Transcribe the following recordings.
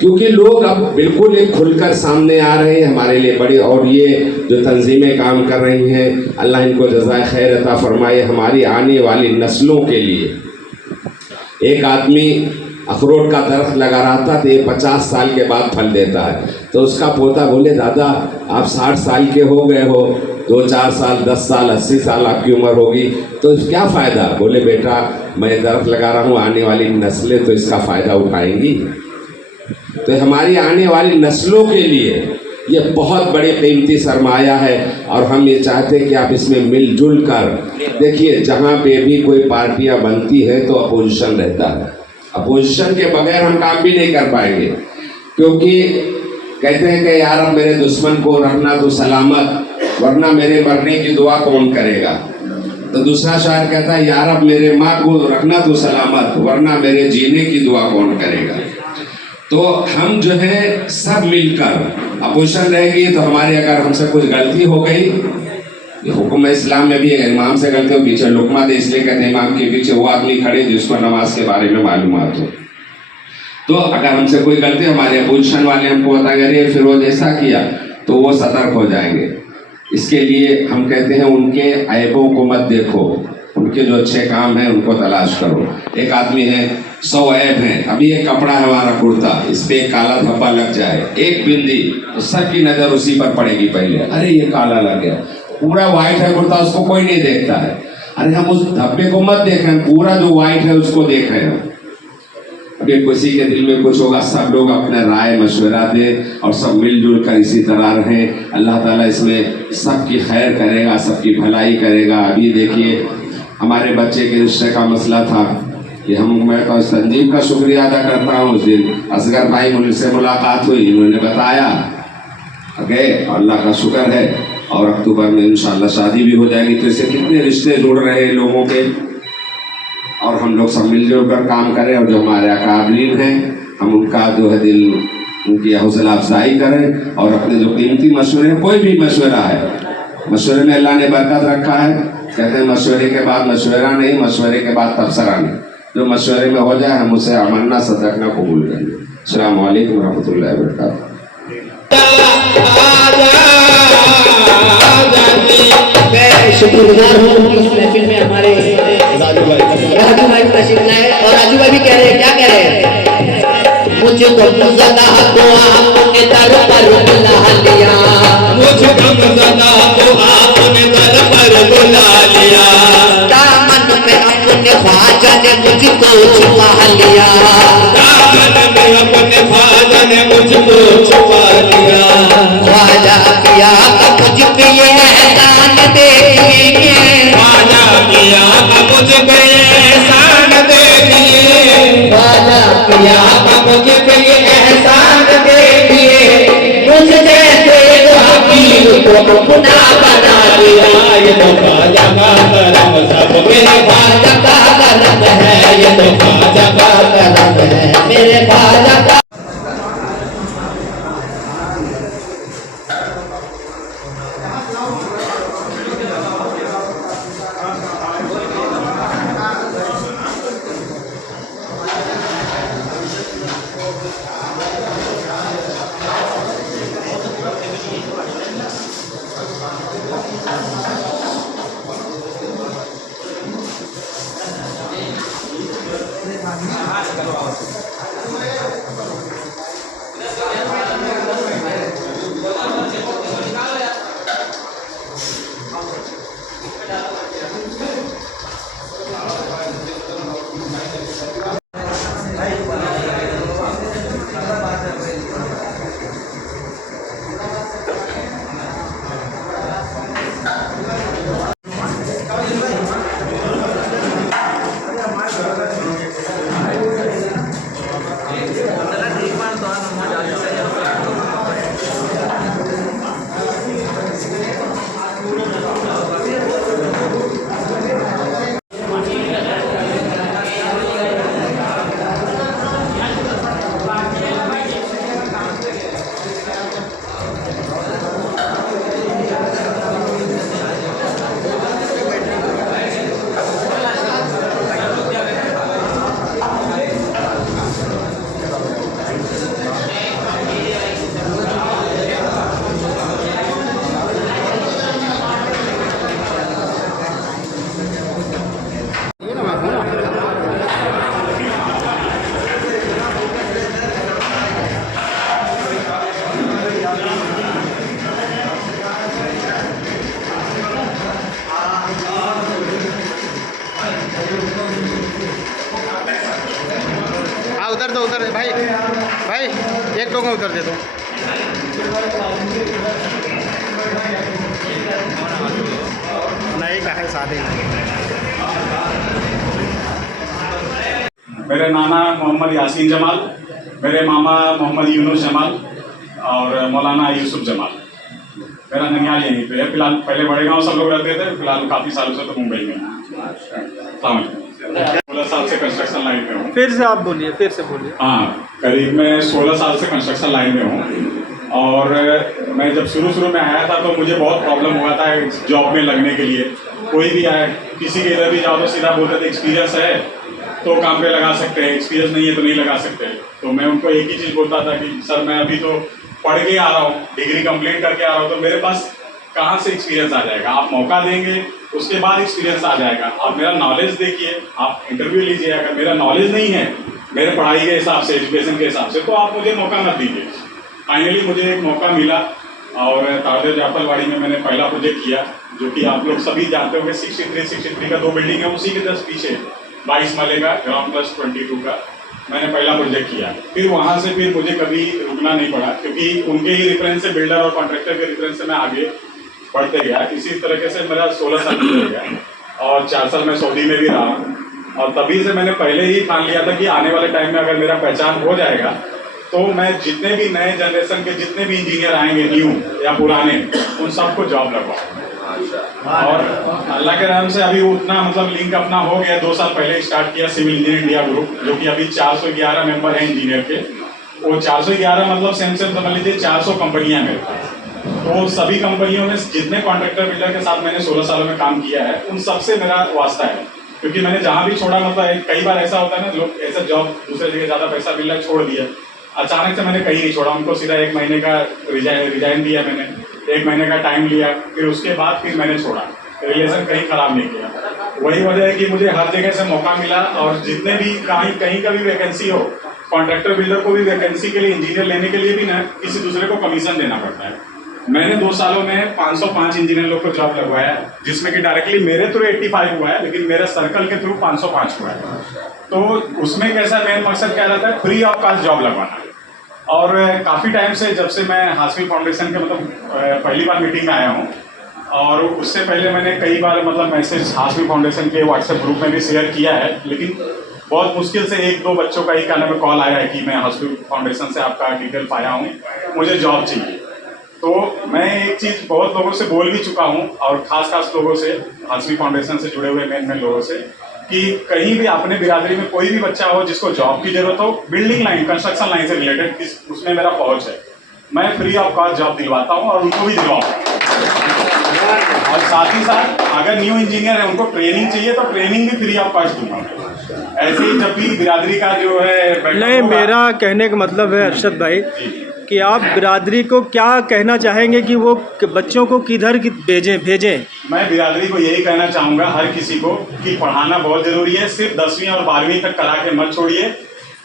क्योंकि लोग अब बिल्कुल एक खुलकर सामने आ रहे हैं हमारे लिए बड़ी, और ये जो तंजीमें काम कर रही हैं अल्लाह इनको जज़ाए खैर अता फरमाए। हमारी आने वाली नस्लों के लिए, एक आदमी अखरोट का दरख्त लगा रहा था तो ये 50 साल के बाद फल देता है, तो उसका पोता बोले दादा आप 60 साल के हो गए हो, 2-4 साल 10 साल 80 साल आपकी उम्र होगी, तो क्या फ़ायदा? बोले बेटा मैं दरख्त लगा रहा हूँ, आने वाली नस्लें तो इसका फ़ायदा उठाएंगी। तो हमारी आने वाली नस्लों के लिए ये बहुत बड़ी कीमती सरमाया है, और हम ये चाहते हैं कि आप इसमें मिलजुल कर देखिए। जहाँ पे भी कोई पार्टियाँ बनती हैं तो अपोजिशन रहता है, अपोजिशन के बगैर हम काम भी नहीं कर पाएंगे, क्योंकि कहते हैं कि यार अब मेरे दुश्मन को रखना तो सलामत, वरना मेरे मरने की दुआ कौन करेगा। तो दूसरा शायर कहता है यार अब मेरे माँ को रखना तो सलामत, वरना मेरे जीने की दुआ कौन करेगा। तो हम जो है सब मिलकर, अपोजिशन रहेगी तो हमारे अगर हमसे कुछ गलती हो गई, हुक्म इस्लाम में भी है इमाम से गलती हो पीछे लुकमा दे, इसलिए कहते हैं इमाम के पीछे वो आदमी खड़े जिसको नमाज के बारे में मालूमात हो। तो अगर हमसे कोई गलती, हमारे अपोजिशन वाले हमको बताएंगे अरे फिरोज ऐसा किया, तो वो सतर्क हो जाएंगे। इसके लिए हम कहते हैं उनके ऐबों को मत देखो, उनके जो अच्छे काम हैं उनको तलाश करो। एक आदमी है 100 ऐब हैं, अभी एक कपड़ा है हमारा कुर्ता, इस पे एक काला धब्बा लग जाए, एक बिंदी, तो सबकी नज़र उसी पर पड़ेगी पहले, अरे ये काला लग गया। पूरा वाइट है कुर्ता, उसको कोई नहीं देखता है, अरे हम उस धब्बे को मत देखें, पूरा जो वाइट है उसको देख रहे हैं। अभी किसी के दिल में कुछ होगा, सब लोग अपने राय मशवरा दें और सब मिलजुल कर इसी तरह रहें। अल्लाह ताला इसमें सबकी खैर करेगा, सबकी भलाई करेगा। अभी देखिए हमारे बच्चे के रिश्ते का मसला था कि मैं तो संजीव का शुक्रिया अदा करता हूँ। उस दिन असगर भाई मुझसे मुलाकात हुई, उन्होंने बताया गए, अल्लाह का शुक्र है, और अक्टूबर में इंशाल्लाह शादी भी हो जाएगी। तो इससे कितने रिश्ते जुड़ रहे हैं लोगों के, और हम लोग सब मिलजुल कर काम करें, और जो हमारे अकाबरीन हैं हम उनका जो है दिल, उनकी हौसला अफजाई करें, और अपने जो कीमती मशवरे, कोई भी मशवरा है, मशवरे में अल्लाह ने बरकत रखा है। कहते हैं मशवरे के बाद मशवरा नहीं, मशवरे के बाद तबसरा नहीं। जो मशवरे में हो जाए हम उसे अमन्ना सदकना कबूल करेंगे। अस्सलाम वालेकुम रहमतुल्लाहि व बरकातहू। शुक्रगुजार हूँ इस महफिल में हमारे राजू भाई तशरीफ लाए, और राजू भाई भी कह रहे हैं, क्या कह रहे हैं, मुझको ज़दा तो आपने दर पर बुला लिया, मुझको ज़दा तो आपने दर पर बुला लिया, दामन में अपने ख्वाजा ने मुझको छुपा लिया, दामन में अपने ख्वाजा ने मुझको छुपा लिया, ख्वाजा किया मुझ पे ये एहसान देखिए, ख्वाजा किया मुझ पे एहसान देखिए, ख्वाजा किया मुझ पे एहसान देखिए, मुझ जैसे हकीम को अपना बना दिया। ये तो ख्वाजा का करम, सब मेरे ख्वाजा का करम है, ये तो ख्वाजा का करम है मेरे ख्वाजा का। भाई एक दो को उधर दे दो। नहीं कहे शादी नहीं। मेरे नाना मोहम्मद यासीन जमाल, मेरे मामा मोहम्मद यूनुस जमाल और मौलाना यूसुफ जमाल। मेरा ननिहाल यहीं पे है। फिलहाल पहले बड़े गांव सब लोग रहते थे, फिलहाल काफ़ी सालों से तो मुंबई में हैं। 16 साल से कंस्ट्रक्शन लाइन में हूँ। फिर से आप बोलिए, फिर से बोलिए। हाँ, करीब मैं 16 साल से कंस्ट्रक्शन लाइन में हूँ। और मैं जब शुरू में आया था तो मुझे बहुत प्रॉब्लम हुआ था जॉब में लगने के लिए। कोई भी आए, किसी के इधर भी जाओ तो सीधा बोलते थे एक्सपीरियंस है तो काम पे लगा सकते हैं, एक्सपीरियंस नहीं है तो नहीं लगा सकते। तो मैं उनको एक ही चीज़ बोलता था कि सर मैं अभी तो पढ़ के आ रहा हूँ, डिग्री कंप्लीट करके आ रहा हूँ, तो मेरे पास कहाँ से एक्सपीरियंस आ जाएगा। आप मौका देंगे उसके बाद एक्सपीरियंस आ जाएगा। आप मेरा नॉलेज देखिए, आप इंटरव्यू लीजिए। अगर मेरा नॉलेज नहीं है मेरे पढ़ाई के हिसाब से, एजुकेशन के हिसाब से, तो आप मुझे मौका मत दीजिए। फाइनली मुझे एक मौका मिला और ताजर जाफरवाड़ी में मैंने पहला प्रोजेक्ट किया, जो कि आप लोग सभी जानते होंगे। 63 का 2 बिल्डिंग है, उसी के जस्ट पीछे 22 माले का ग्राउंड प्लस 22 का मैंने पहला प्रोजेक्ट किया। फिर वहाँ से फिर मुझे कभी रुकना नहीं पड़ा, क्योंकि उनके ही रेफरेंस से, बिल्डर और कॉन्ट्रैक्टर के रेफरेंस से मैं आगे बढ़ते गया। इसी तरीके से मेरा 16 साल गुजर गया और 4 साल मैं सऊदी में भी रहा। और तभी से मैंने पहले ही ठान लिया था कि आने वाले टाइम में अगर मेरा पहचान हो जाएगा तो मैं जितने भी नए जनरेशन के जितने भी इंजीनियर आएंगे, न्यू या पुराने, उन सबको जॉब लगवाऊंगा। और अल्लाह के रहम से अभी उतना मतलब लिंक अपना हो गया। 2 साल पहले स्टार्ट किया सिविल इंजीनियर इंडिया ग्रुप, जो कि अभी 411 मेंबर हैं इंजीनियर के। वो 411 मतलब सेम समझ लीजिए 400 कंपनियां मेरे पास। तो सभी कंपनियों में जितने कॉन्ट्रैक्टर बिल्डर के साथ मैंने 16 सालों में काम किया है, उन सबसे मेरा वास्ता है। क्योंकि मैंने जहाँ भी छोड़ा, मतलब कई बार ऐसा होता है ना, लोग ऐसा जॉब दूसरे जगह ज़्यादा पैसा मिल रहा है छोड़ दिया। अचानक से मैंने कहीं नहीं छोड़ा, उनको सीधा 1 महीने का रिजाइन दिया मैंने, 1 महीने का टाइम लिया, फिर उसके बाद फिर मैंने छोड़ा। रिलेशन कहीं खराब नहीं किया। वही वजह है कि मुझे हर जगह से मौका मिला। और जितने भी कहीं का भी वैकेंसी हो, कॉन्ट्रैक्टर बिल्डर को भी वैकेंसी के लिए, इंजीनियर लेने के लिए भी ना किसी दूसरे को कमीशन देना पड़ता है। मैंने 2 सालों में 505 इंजीनियर लोग को जॉब लगवाया, जिसमें कि डायरेक्टली मेरे थ्रू 85 हुआ है, लेकिन मेरे सर्कल के थ्रू 505 हुआ है। तो उसमें कैसा मेन मकसद क्या रहता है, फ्री ऑफ कॉस्ट जॉब लगवाना। और काफ़ी टाइम से, जब से मैं हाशमी फाउंडेशन के मतलब पहली बार मीटिंग में आया हूँ, और उससे पहले मैंने कई बार मतलब मैसेज हाशमी फाउंडेशन के व्हाट्सएप ग्रुप में भी शेयर किया है, लेकिन बहुत मुश्किल से 1-2 बच्चों का ही कहने में कॉल आया है कि मैं हाशमी फाउंडेशन से आपका डिटेल पाया हूँ, मुझे जॉब चाहिए। तो मैं एक चीज़ बहुत लोगों से बोल भी चुका हूँ, और खास लोगों से, हाशमी फाउंडेशन से जुड़े हुए मेन लोगों से, कि कहीं भी अपने बिरादरी में कोई भी बच्चा हो जिसको जॉब की जरूरत हो, बिल्डिंग लाइन, कंस्ट्रक्शन लाइन से रिलेटेड, उसमें मेरा पहुंच है, मैं फ्री ऑफ कॉस्ट जॉब दिलवाता हूं और उनको भी दिलवाऊंगा। और साथ ही साथ अगर न्यू इंजीनियर है, उनको ट्रेनिंग चाहिए तो ट्रेनिंग भी फ्री ऑफ कॉस्ट दूंगा। ऐसे ही जब भी बिरादरी का जो है नहीं, मेरा कहने का मतलब है अरशद भाई कि आप बिरादरी को क्या कहना चाहेंगे कि वो बच्चों को किधर भेजें? मैं बिरादरी को यही कहना चाहूँगा हर किसी को कि पढ़ाना बहुत ज़रूरी है। सिर्फ 10वीं और 12वीं तक करा के मत छोड़िए।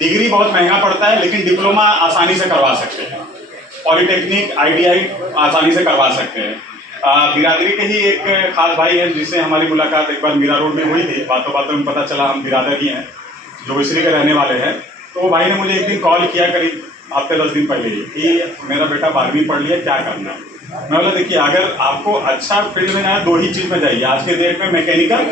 डिग्री बहुत महंगा पड़ता है, लेकिन डिप्लोमा आसानी से करवा सकते हैं, पॉलिटेक्निक, ITI आसानी से करवा सकते हैं। बिरादरी के ही एक खास भाई है जिससे हमारी मुलाकात एक बार मीरा रोड में हुई थी। बातों में पता चला हम बिरादर ही हैं, जो इसरी के रहने वाले हैं। तो भाई ने मुझे एक दिन कॉल किया, करीब हफ्ते 10 दिन पहले ही, कि मेरा बेटा 12वीं पढ़ लिया, क्या करना है। मैं बोला देखिए, अगर आपको अच्छा फील्ड में जाना है, 2 ही चीज़ में जाइए आज के डेट में, मैकेनिकल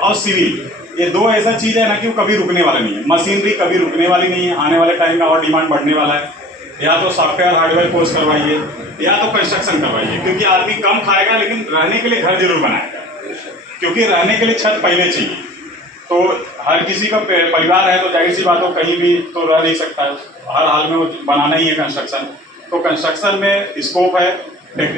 और सिविल। ये 2 ऐसा चीज़ है ना कि वो कभी रुकने वाला नहीं है। मशीनरी कभी रुकने वाली नहीं है, आने वाले टाइम में और डिमांड बढ़ने वाला है। या तो सॉफ्टवेयर हार्डवेयर कोर्स करवाइए, या तो कंस्ट्रक्शन करवाइए, क्योंकि आदमी कम खाएगा लेकिन रहने के लिए घर जरूर बनाएगा, क्योंकि रहने के लिए छत पहले चाहिए। तो हर किसी का परिवार है, तो जाहिर सी बात हो, कहीं भी तो रह नहीं सकता है, हर हाल में वो बनाना ही है कंस्ट्रक्शन। तो कंस्ट्रक्शन में स्कोप है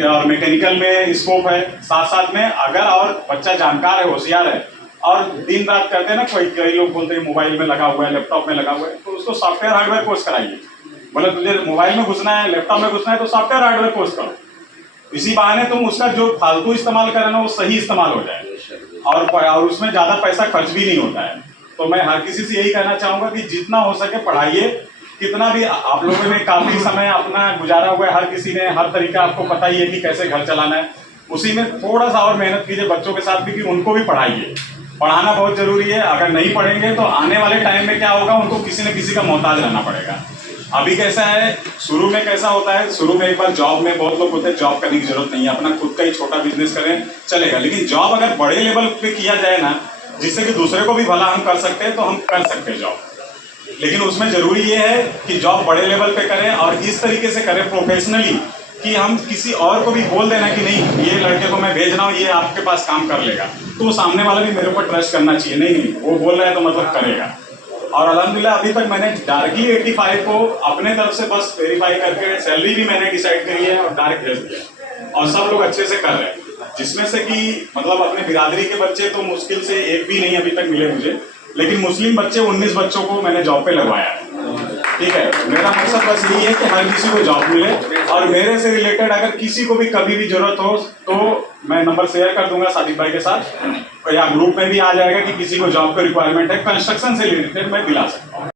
और मैकेनिकल में स्कोप है। साथ में अगर और बच्चा जानकार है, होशियार है, और दिन रात करते हैं ना, कई लोग बोलते हैं मोबाइल में लगा हुआ है, लैपटॉप में लगा हुआ है, तो उसको सॉफ्टवेयर हार्डवेयर कोर्स कराइए। मतलब तुझे मोबाइल में घुसना है, लैपटॉप में घुसना है, तो सॉफ्टवेयर हार्डवेयर कोर्स करो। इसी बहाने तुम उसका जो फालतू इस्तेमाल कर रहे हो वो सही इस्तेमाल हो जाए, और उसमें ज़्यादा पैसा खर्च भी नहीं होता है। तो मैं हर किसी से यही कहना चाहूँगा कि जितना हो सके पढ़ाइए। कितना भी आप लोगों ने काफ़ी समय अपना गुजारा हुआ है, हर किसी ने हर तरीका आपको पता ही है कि कैसे घर चलाना है, उसी में थोड़ा सा और मेहनत कीजिए बच्चों के साथ भी, कि उनको भी पढ़ाइए। पढ़ाना बहुत ज़रूरी है। अगर नहीं पढ़ेंगे तो आने वाले टाइम में क्या होगा, उनको किसी न किसी का मोहताज रहना पड़ेगा। अभी कैसा है, शुरू में कैसा होता है, शुरू में एक बार जॉब में बहुत लोग होते हैं जॉब करने की जरूरत नहीं है, अपना खुद का ही छोटा बिजनेस करें चलेगा, लेकिन जॉब अगर बड़े लेवल पे किया जाए ना, जिससे कि दूसरे को भी भला हम कर सकते हैं, तो हम कर सकते हैं जॉब। लेकिन उसमें जरूरी ये है कि जॉब बड़े लेवल पे करें और इस तरीके से करें प्रोफेशनली कि हम किसी और को भी बोल देना कि नहीं ये लड़के को मैं भेज रहा हूँ, ये आपके पास काम कर लेगा, तो सामने वाला भी मेरे ऊपर ट्रस्ट करना चाहिए, नहीं वो बोल रहा है तो मतलब करेगा। और अल्हम्दुलिल्लाह अभी तक मैंने डायरेक्टली 85 को अपने तरफ से बस वेरीफाई करके सैलरी भी मैंने डिसाइड करी है और डायरेक्ट भेज दिया, और सब लोग अच्छे से कर रहे हैं, जिसमें से कि मतलब अपने बिरादरी के बच्चे तो मुश्किल से एक भी नहीं अभी तक मिले मुझे, लेकिन मुस्लिम बच्चे 19 बच्चों को मैंने जॉब पे लगवाया है। ठीक है, मेरा मकसद बस यही है कि हर किसी को जॉब मिले, और मेरे से रिलेटेड अगर किसी को भी कभी भी जरूरत हो तो मैं नंबर शेयर कर दूंगा सादिक भाई के साथ, या ग्रुप में भी आ जाएगा कि किसी को जॉब का रिक्वायरमेंट है कंस्ट्रक्शन से रिलेटेड, मैं दिला सकता हूँ।